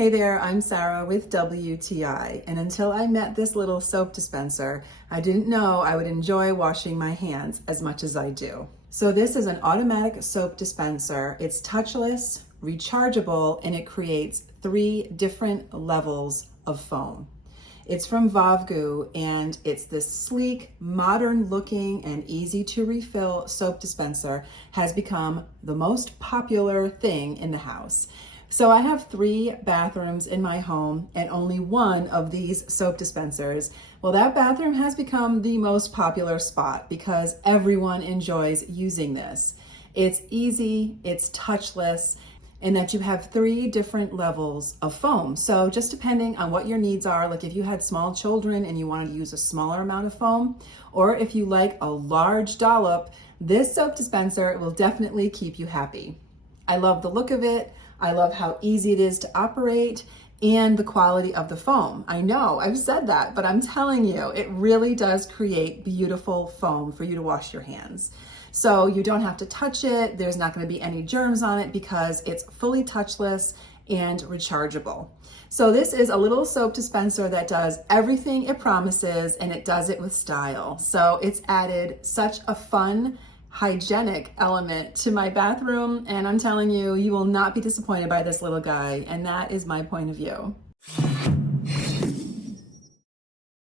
Hey there, I'm Sarah with WTI, and until I met this little soap dispenser, I didn't know I would enjoy washing my hands as much as I do. So this is an automatic soap dispenser. It's touchless, rechargeable, and it creates 3 different levels of foam. It's from VOVGUU, and it's this sleek, modern looking, and easy to refill soap dispenser has become the most popular thing in the house. So I have 3 bathrooms in my home and only one of these soap dispensers. Well, that bathroom has become the most popular spot because everyone enjoys using this. It's easy, it's touchless, and that you have 3 different levels of foam. So just depending on what your needs are, like if you had small children and you wanted to use a smaller amount of foam, or if you like a large dollop, this soap dispenser will definitely keep you happy. I love the look of it. I love how easy it is to operate and the quality of the foam. I know I've said that, but I'm telling you, it really does create beautiful foam for you to wash your hands. So you don't have to touch it. There's not going to be any germs on it because it's fully touchless and rechargeable. So this is a little soap dispenser that does everything it promises, and it does it with style. So it's added such a fun, hygienic element to my bathroom, and I'm telling you, you will not be disappointed by this little guy, and that is my point of view.